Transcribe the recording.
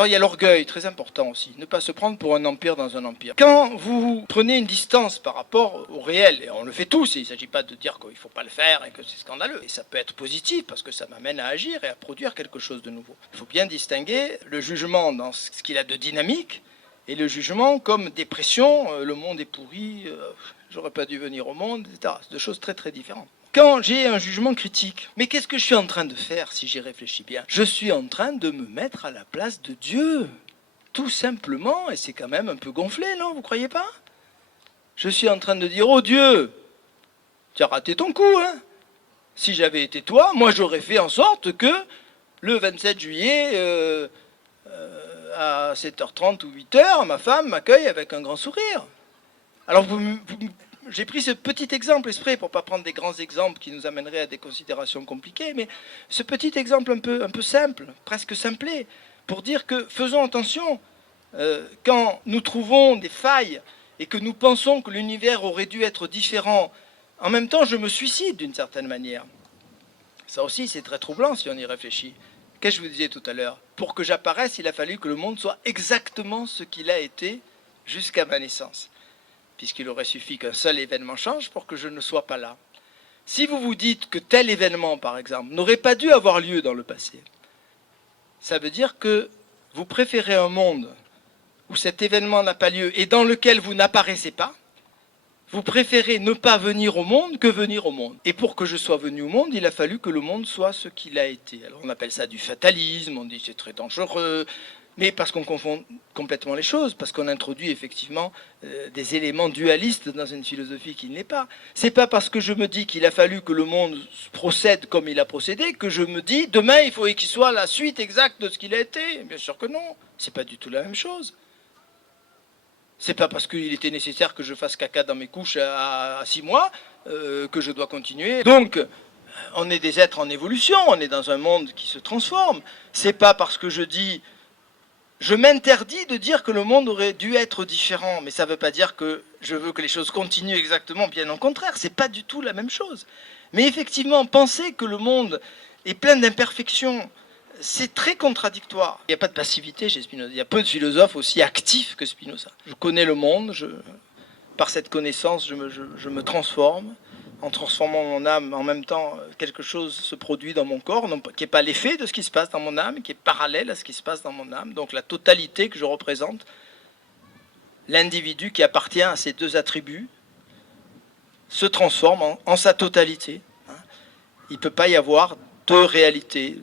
Alors il y a l'orgueil, très important aussi, ne pas se prendre pour un empire dans un empire. Quand vous prenez une distance par rapport au réel, et on le fait tous, et il ne s'agit pas de dire qu'il ne faut pas le faire et que c'est scandaleux, et ça peut être positif parce que ça m'amène à agir et à produire quelque chose de nouveau. Il faut bien distinguer le jugement dans ce qu'il a de dynamique et le jugement comme dépression, le monde est pourri, j'aurais pas dû venir au monde, etc. C'est deux choses très très différentes. Quand j'ai un jugement critique, mais qu'est-ce que je suis en train de faire si j'y réfléchis bien? Je suis en train de me mettre à la place de Dieu, tout simplement, et c'est quand même un peu gonflé, non? Vous croyez pas? Je suis en train de dire, oh Dieu, tu as raté ton coup, hein? Si j'avais été toi, moi j'aurais fait en sorte que le 27 juillet, à 7h30 ou 8h, ma femme m'accueille avec un grand sourire. Alors j'ai pris ce petit exemple exprès pour ne pas prendre des grands exemples qui nous amèneraient à des considérations compliquées, mais ce petit exemple un peu simple, presque simplé, pour dire que faisons attention, quand nous trouvons des failles et que nous pensons que l'univers aurait dû être différent, en même temps je me suicide d'une certaine manière. Ça aussi c'est très troublant si on y réfléchit. Qu'est-ce que je vous disais tout à l'heure? Pour que j'apparaisse, il a fallu que le monde soit exactement ce qu'il a été jusqu'à ma naissance. Puisqu'il aurait suffi qu'un seul événement change pour que je ne sois pas là. Si vous vous dites que tel événement, par exemple, n'aurait pas dû avoir lieu dans le passé, ça veut dire que vous préférez un monde où cet événement n'a pas lieu et dans lequel vous n'apparaissez pas. Vous préférez ne pas venir au monde que venir au monde. Et pour que je sois venu au monde, il a fallu que le monde soit ce qu'il a été. Alors on appelle ça du fatalisme, on dit c'est très dangereux, mais parce qu'on confond complètement les choses, parce qu'on introduit effectivement des éléments dualistes dans une philosophie qui ne l'est pas. C'est pas parce que je me dis qu'il a fallu que le monde procède comme il a procédé que je me dis demain il faut qu'il soit la suite exacte de ce qu'il a été. Bien sûr que non, c'est pas du tout la même chose. C'est pas parce qu'il était nécessaire que je fasse caca dans mes couches à 6 mois que je dois continuer. Donc, on est des êtres en évolution, on est dans un monde qui se transforme. C'est pas parce que je dis... Je m'interdis de dire que le monde aurait dû être différent, mais ça ne veut pas dire que je veux que les choses continuent exactement, bien au contraire, c'est pas du tout la même chose. Mais effectivement, penser que le monde est plein d'imperfections, c'est très contradictoire. Il n'y a pas de passivité chez Spinoza. Il y a peu de philosophes aussi actifs que Spinoza. Je connais le monde, par cette connaissance, je me transforme. En transformant mon âme, en même temps, quelque chose se produit dans mon corps, qui n'est pas l'effet de ce qui se passe dans mon âme, qui est parallèle à ce qui se passe dans mon âme. Donc la totalité que je représente, l'individu qui appartient à ces deux attributs, se transforme en sa totalité. Il ne peut pas y avoir deux réalités,